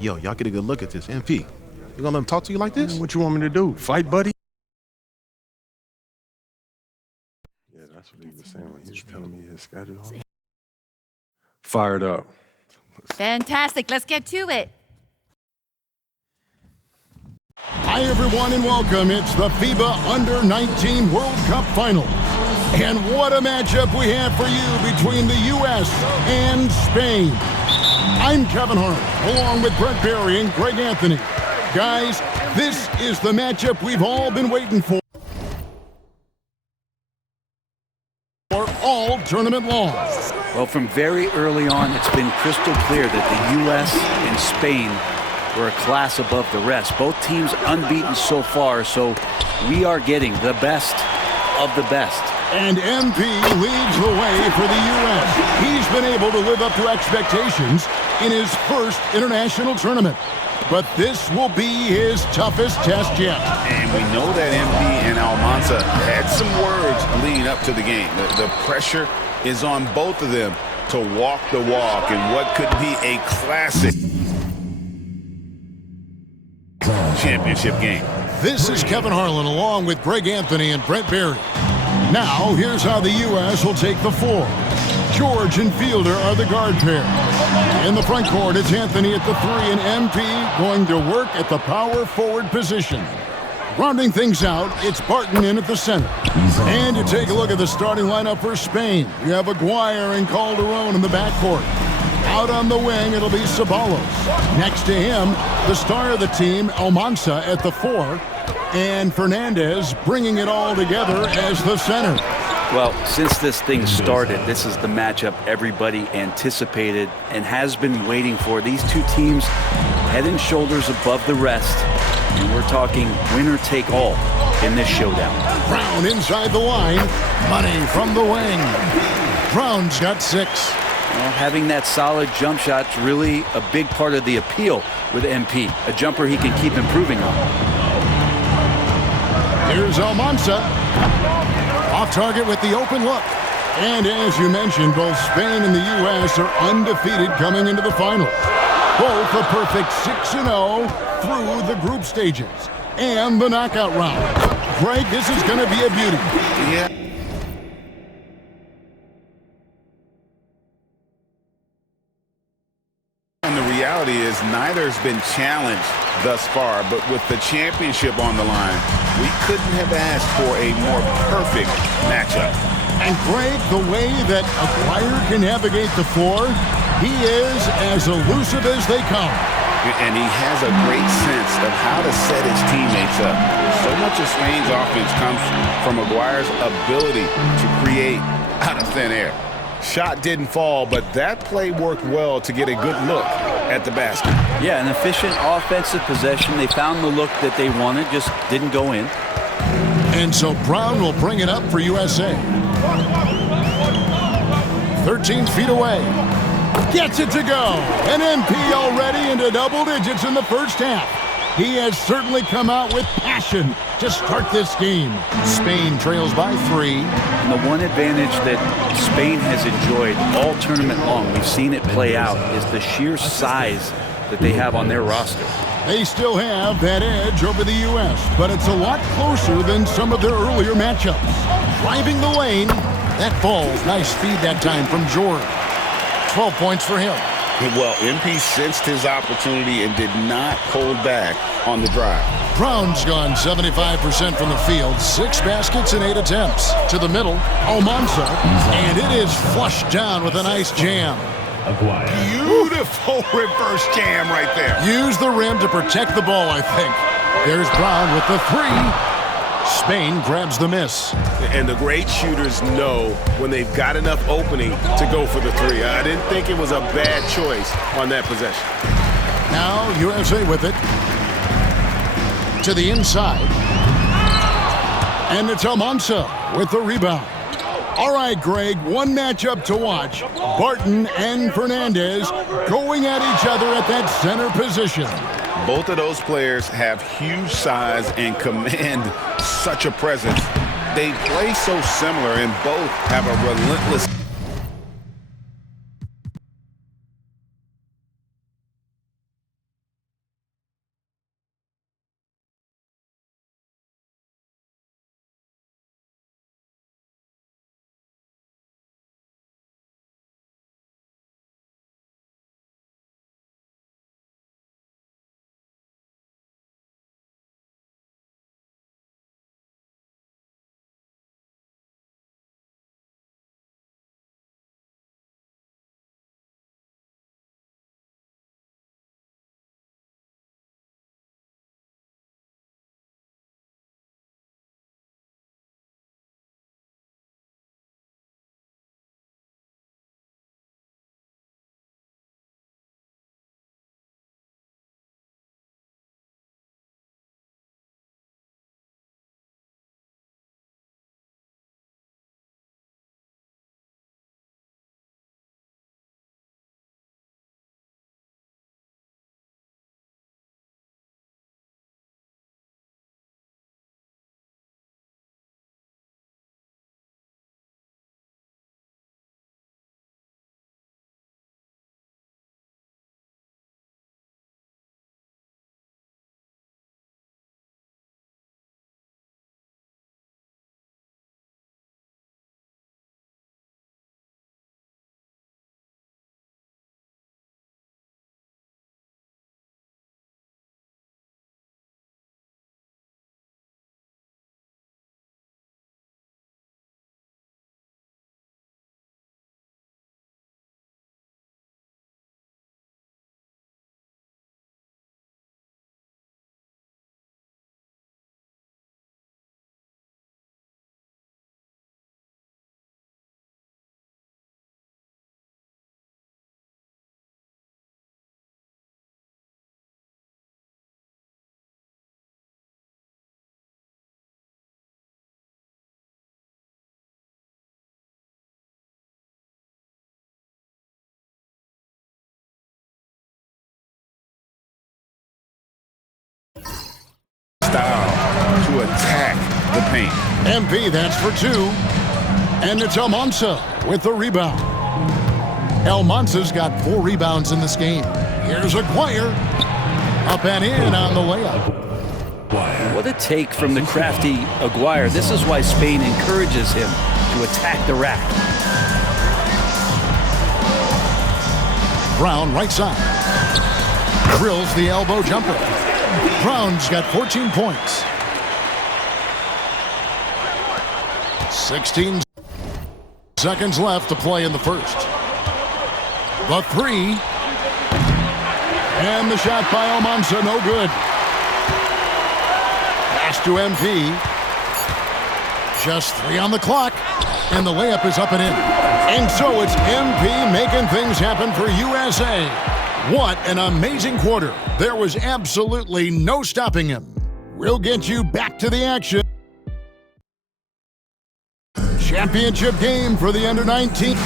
Yo, y'all get a good look at this. MP, you gonna let him talk to you like this? What you want me to do? Fight, buddy? Yeah, that's what he was saying when he was telling me his schedule. Fired up. Fantastic. Let's get to it. Hi, everyone, and welcome. It's the FIBA Under-19 World Cup Final. And what a matchup we have for you between the U.S. and Spain. I'm Kevin Hart, along with Brett Barry and Greg Anthony. Guys, this is the matchup we've all been waiting for all tournament long. Well, from very early on, it's been crystal clear that the U.S. and Spain were a class above the rest. Both teams unbeaten so far, so we are getting the best of the best. And MP leads the way for the U.S. He's been able to live up to expectations in his first international tournament. But this will be his toughest test yet. And we know that MP and Almanza had some words leading up to the game. The pressure is on both of them to walk the walk in what could be a classic championship game. This is Kevin Harlan along with Greg Anthony and Brett Barry. Now, here's how the U.S. will take the four. George and Fielder are the guard pair. In the front court, it's Anthony at the three and MP going to work at the power forward position. Rounding things out, it's Barton in at the center. And you take a look at the starting lineup for Spain. You have Aguirre and Calderon in the backcourt. Out on the wing, it'll be Ceballos. Next to him, the star of the team, Almanza at the four. And Fernandez bringing it all together as the center. Well, since this thing started, this is the matchup everybody anticipated and has been waiting for. These two teams head and shoulders above the rest. And we're talking winner take all in this showdown. Brown inside the line. Money from the wing. Brown's got 6. Well, having that solid jump shot's really a big part of the appeal with MP. A jumper he can keep improving on. Here's Almanza. Off target with the open look. And as you mentioned, both Spain and the U.S. are undefeated coming into the final. Both a perfect 6-0 through the group stages and the knockout round. Greg, this is going to be a beauty. Yeah. And the reality is neither's been challenged thus far, but with the championship on the line, we couldn't have asked for a more perfect matchup. And Greg, the way that Aguirre can navigate the floor, he is as elusive as they come. And he has a great sense of how to set his teammates up. So much of Spain's offense comes from Aguirre's ability to create out of thin air. Shot didn't fall, but that play worked well to get a good look at the basket. Yeah, an efficient offensive possession. They found the look that they wanted, just didn't go in. And so Brown will bring it up for USA. 13 feet away. Gets it to go. And MP already into double digits in the first half. He has certainly come out with passion to start this game. Spain trails by 3. And the one advantage that Spain has enjoyed all tournament long, we've seen it play out, is the sheer size that they have on their roster. They still have that edge over the U.S., but it's a lot closer than some of their earlier matchups. Driving the lane, that ball, nice feed that time from George. 12 points for him. Well, MP sensed his opportunity and did not hold back on the drive. Brown's gone 75% from the field, 6 baskets and 8 attempts. To the middle, Almanza, and it is flushed down with a nice jam. Beautiful reverse jam right there. Use the rim to protect the ball, I think. There's Brown with the 3. Spain grabs the miss. And the great shooters know when they've got enough opening to go for the 3. I didn't think it was a bad choice on that possession. Now USA with it. To the inside. And it's Almanza with the rebound. All right, Greg, one matchup to watch. Barton and Fernandez going at each other at that center position. Both of those players have huge size and command such a presence. They play so similar and both have a relentless paint. MP, that's for 2. And it's Almanza with the rebound. Almanza's got 4 rebounds in this game. Here's Aguirre. Up and in on the layup. What a take from the crafty Aguirre. This is why Spain encourages him to attack the rack. Brown right side. Drills the elbow jumper. Brown's got 14 points. 16 seconds left to play in the first. The 3. And the shot by Almanza, no good. Pass to MP. Just 3 on the clock. And the layup is up and in. And so it's MP making things happen for USA. What an amazing quarter. There was absolutely no stopping him. We'll get you back to the action. Championship game for the under-19.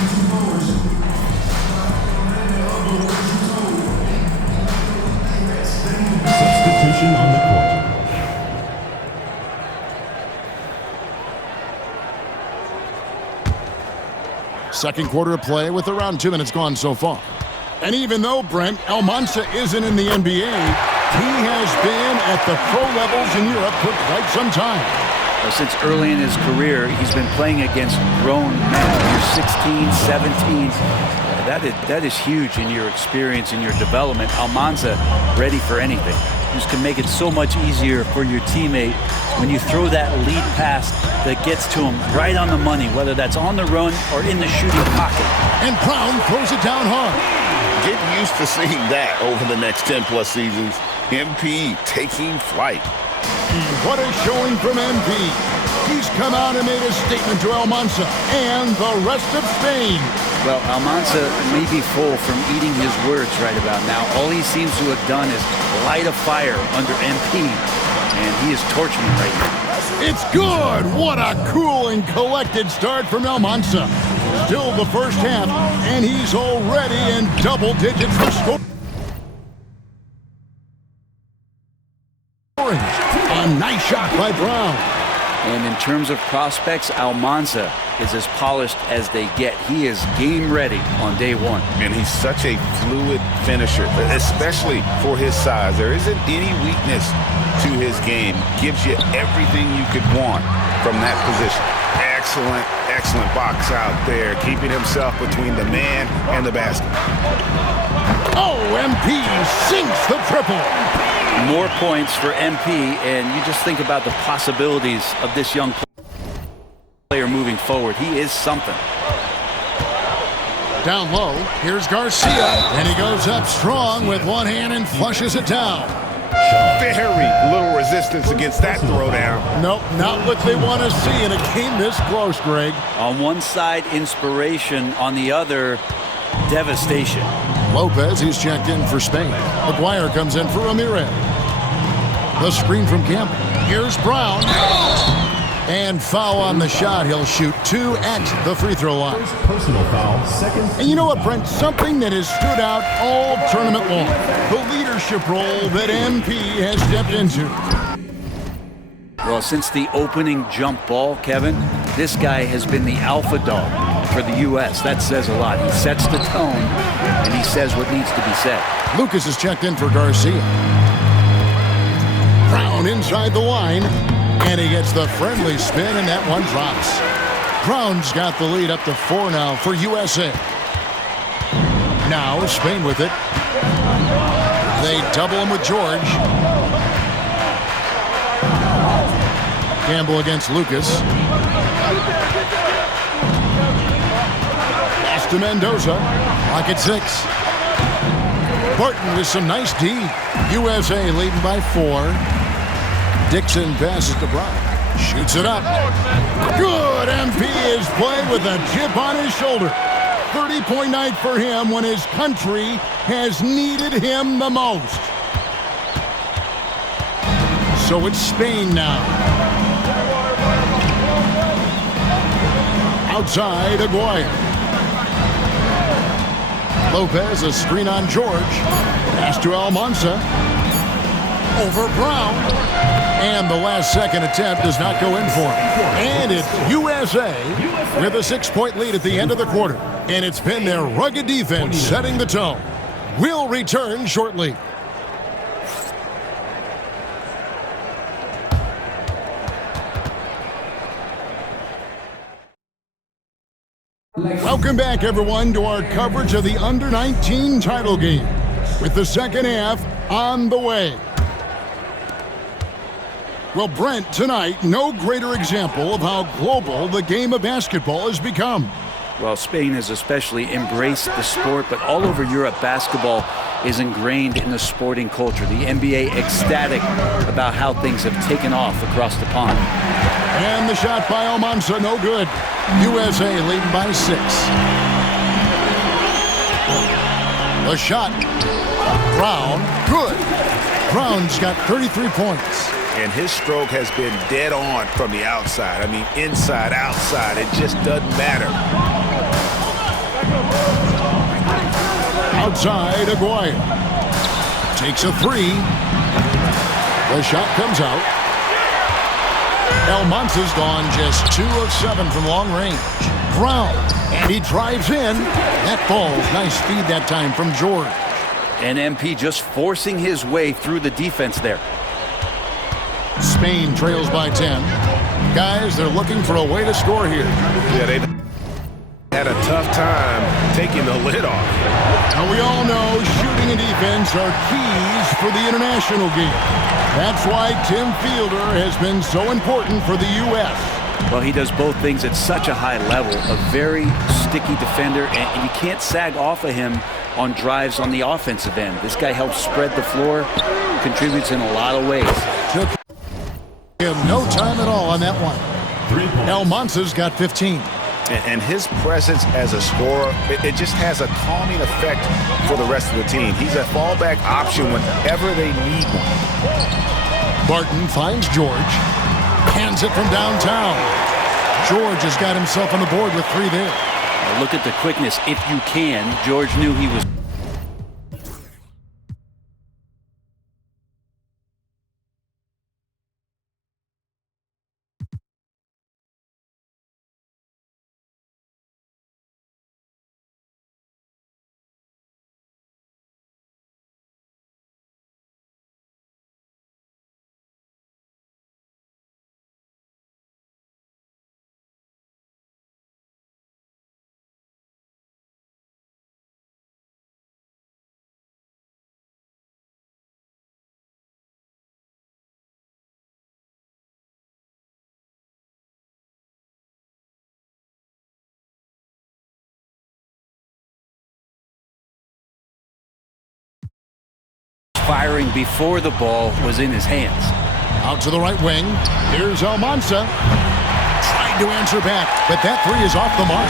Substitution on the court. Second quarter of play with around 2 minutes gone so far. And even though, Brent, Almanza isn't in the NBA, he has been at the pro levels in Europe for quite some time. Well, since early in his career, he's been playing against grown men. You're 16, 17. That is huge in your experience, in your development. Almanza ready for anything. Just can make it so much easier for your teammate when you throw that lead pass that gets to him right on the money, whether that's on the run or in the shooting pocket. And Brown throws it down hard. Get used to seeing that over the next 10-plus seasons. MP taking flight. What a showing from MP. He's come out and made a statement to Almanza and the rest of Spain. Well, Almanza may be full from eating his words right about now. All he seems to have done is light a fire under MP, and he is torching him right now. It's good. What a cool and collected start from Almanza. Still the first half, and he's already in double digits for scoring. A nice shot by Brown. And in terms of prospects, Almanza is as polished as they get. He is game ready on day one. And he's such a fluid finisher, especially for his size. There isn't any weakness to his game. Gives you everything you could want from that position. Excellent box out there, keeping himself between the man and the basket. Oh, MP sinks the triple. More points for MP, and you just think about the possibilities of this young player moving forward. He is something. Down low, here's Garcia, and he goes up strong with one hand and flushes it down. Very little resistance against that throwdown. Nope, not what they want to see in a game this close, Greg. On one side, inspiration. On the other, devastation. Lopez, he's checked in for Spain. Aguirre comes in for Ramirez. The screen from Campbell. Here's Brown. And foul on the shot. He'll shoot 2 at the free throw line. First personal foul, second. And you know what, Brent? Something that has stood out all tournament long. The leadership role that MP has stepped into. Well, since the opening jump ball, Kevin, this guy has been the alpha dog for the U.S. That says a lot. He sets the tone, and he says what needs to be said. Lucas is checked in for Garcia. Brown inside the line, and he gets the friendly spin, and that one drops. Brown's got the lead up to 4 now for USA. Now Spain with it. They double him with George. Campbell against Lucas. Pass to Mendoza. Pocket 6. Barton with some nice D. USA leading by 4. Dixon passes to Brown. Shoots it up. Good. MP is playing with a chip on his shoulder. 30-point night for him when his country has needed him the most. So it's Spain now. Outside, Aguirre. Lopez, a screen on George. Pass to Almanza. Over Brown. And the last-second attempt does not go in for him. And it's USA with a 6-point lead at the end of the quarter. And it's been their rugged defense setting the tone. We'll return shortly. Welcome back, everyone, to our coverage of the Under-19 title game, with the second half on the way. Well, Brent, tonight, no greater example of how global the game of basketball has become. Well, Spain has especially embraced the sport, but all over Europe, basketball is ingrained in the sporting culture. The NBA ecstatic about how things have taken off across the pond. And the shot by Almanza, no good. USA leading by 6. The shot, Brown, good. Brown's got 33 points. And his stroke has been dead on from the outside. I mean, inside, outside, it just doesn't matter. Outside, Aguirre. Takes a 3. The shot comes out. Almanza's gone just 2 of 7 from long range. Brown, and he drives in. That ball's nice feed that time from George. And MP just forcing his way through the defense there. Spain trails by 10. Guys, they're looking for a way to score here. Yeah, they had a tough time taking the lid off. Now, we all know shooting and defense are keys for the international game. That's why Tim Fielder has been so important for the U.S. Well, he does both things at such a high level. A very sticky defender, and you can't sag off of him on drives on the offensive end. This guy helps spread the floor, contributes in a lot of ways. Took him no time at all on that one. Almanza's got 15. And his presence as a scorer, it just has a calming effect for the rest of the team. He's a fallback option whenever they need one. Barton finds George. Hands it from downtown. George has got himself on the board with 3 there. Now look at the quickness. If you can, George knew he was. Firing before the ball was in his hands. Out to the right wing. Here's Almanza. Trying to answer back, but that 3 is off the mark.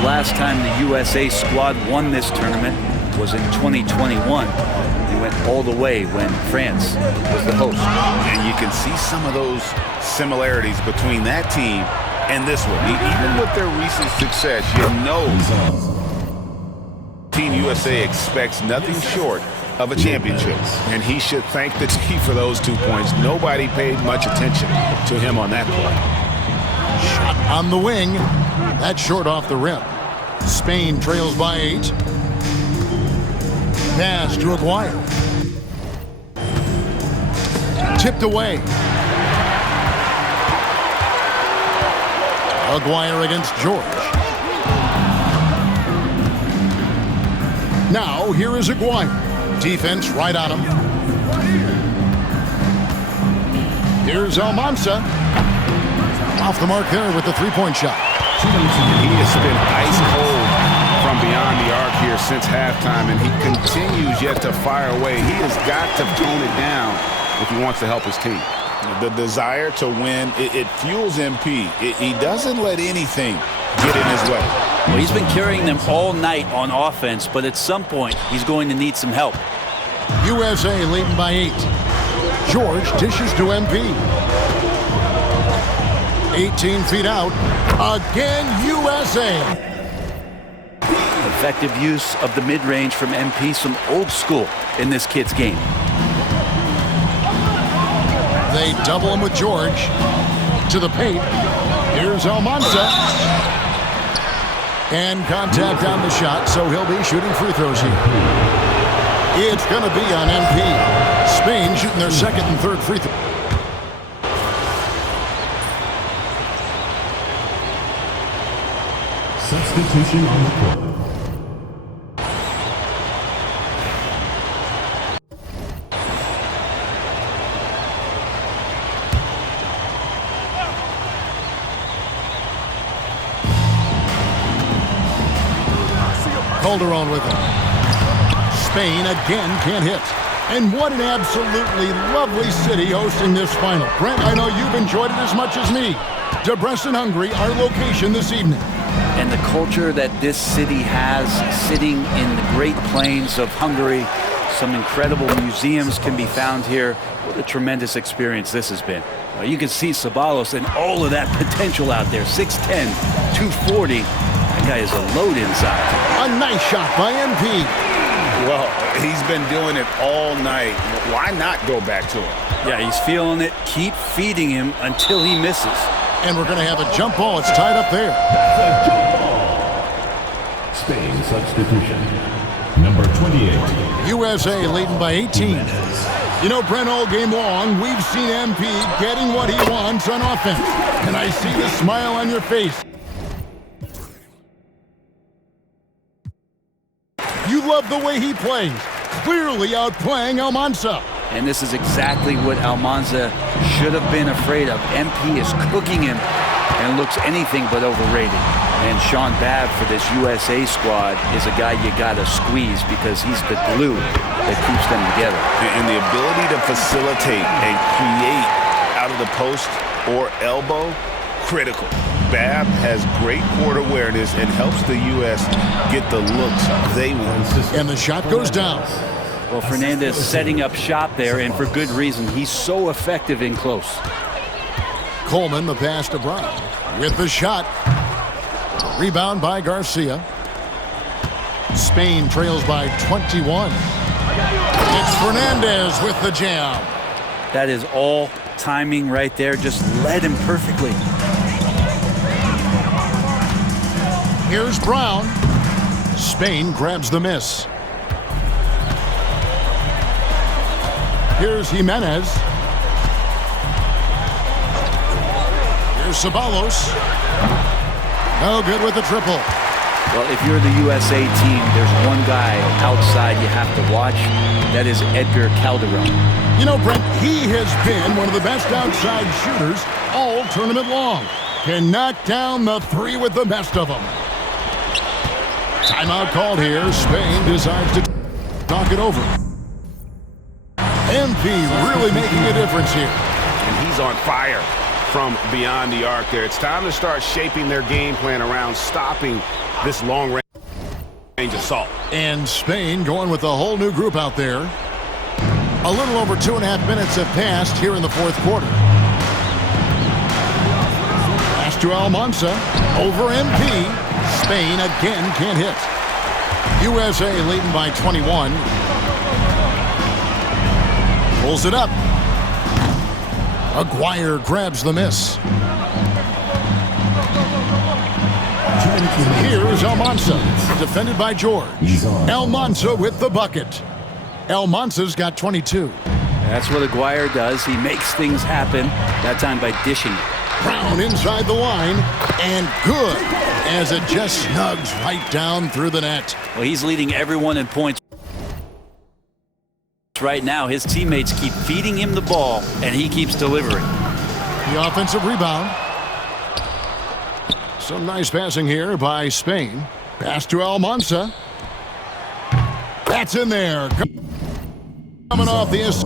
The last time the USA squad won this tournament was in 2021. They went all the way when France was the host. And you can see some of those similarities between that team and this one. Even with their recent success, you know Team USA expects nothing short of a championship. And he should thank the team for those 2 points. Nobody paid much attention to him on that play. Shot on the wing. That's short off the rim. Spain trails by 8. Pass to Aguirre. Tipped away. Aguirre against George. Now, here is Aguirre. Defense right on him. Here's Almanza. Off the mark there with the 3-point shot. He has been ice cold from beyond the arc here since halftime, and he continues yet to fire away. He has got to tone it down if he wants to help his team. The desire to win, it fuels MP. He doesn't let anything get in his way. Well, he's been carrying them all night on offense, but at some point, he's going to need some help. USA leading by 8. George dishes to MP. 18 feet out. Again, USA. Effective use of the mid-range from MP, some old school in this kid's game. They double him with George. To the paint. Here's Almanza. And contact on the shot, so he'll be shooting free throws here. It's going to be on MP. Spain shooting their second and third free throw. Substitution on the court. Calderon with him. Spain again can't hit. And what an absolutely lovely city hosting this final. Brent, I know you've enjoyed it as much as me. Debrecen, Hungary, our location this evening. And the culture that this city has, sitting in the Great Plains of Hungary, some incredible museums can be found here. What a tremendous experience this has been. You can see Ceballos and all of that potential out there. 6'10", 240. That guy is a load inside. A nice shot by MP. Well, he's been doing it all night. Why not go back to him? Yeah, he's feeling it. Keep feeding him until he misses. And we're going to have a jump ball. It's tied up there. Spain substitution. Number 28. USA leading by 18. You know, Brent, all game long, we've seen MP getting what he wants on offense. And I see the smile on your face. You love the way he plays. Clearly outplaying Almanza. And this is exactly what Almanza should have been afraid of. MP is cooking him and looks anything but overrated. And Sean Babb for this USA squad is a guy you got to squeeze because he's the glue that keeps them together. And the ability to facilitate and create out of the post or elbow, critical. Babb has great court awareness and helps the U.S. get the looks they want. And the shot goes down. Well, Fernandez setting up shop there, and for good reason. He's so effective in close. Coleman, the pass to Brown. With the shot. Rebound by Garcia. Spain trails by 21. It's Fernandez with the jam. That is all timing right there. Just led him perfectly. Here's Brown. Spain grabs the miss. Here's Jimenez. Here's Ceballos. No good with the triple. Well, if you're the USA team, there's one guy outside you have to watch. That is Edgar Calderon. You know, Brent, he has been one of the best outside shooters all tournament long. Can knock down the three with the best of them. Timeout called here. Spain decides to knock it over. MP really making a difference here. And he's on fire from beyond the arc there. It's time to start shaping their game plan around stopping this long-range assault. And Spain going with a whole new group out there. A little over 2.5 minutes have passed here in the fourth quarter. Pass to Almanza. Over MP. Spain again can't hit. USA leading by 21. Pulls it up. Aguirre grabs the miss. Here's Almanza, defended by George. Almanza with the bucket. Almanza's got 22. That's what Aguirre does. He makes things happen, that time by dishing it. Brown inside the line, and good, as it just snugs right down through the net. Well, he's leading everyone in points right now. His teammates keep feeding him the ball, and he keeps delivering. The offensive rebound. Some nice passing here by Spain. Pass to Almanza. That's in there. Coming off the assist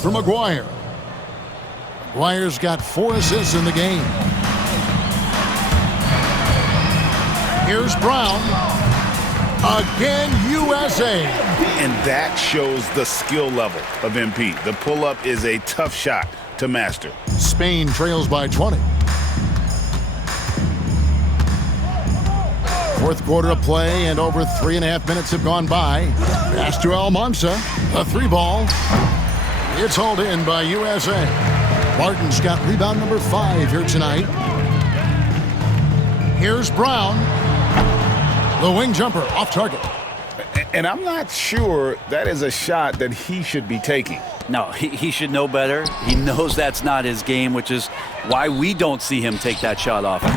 from Aguirre. Aguirre's got 4 assists in the game. Here's Brown. Again, USA. And that shows the skill level of MP. The pull-up is a tough shot to master. Spain trails by 20. Fourth quarter of play, and over 3.5 minutes have gone by. Pass to Almanza. A 3-ball. It's hauled in by USA. Martin's got rebound number 5 here tonight. Here's Brown. The wing jumper off target. And I'm not sure that is a shot that he should be taking. No, he should know better. He knows that's not his game, which is why we don't see him take that shot often.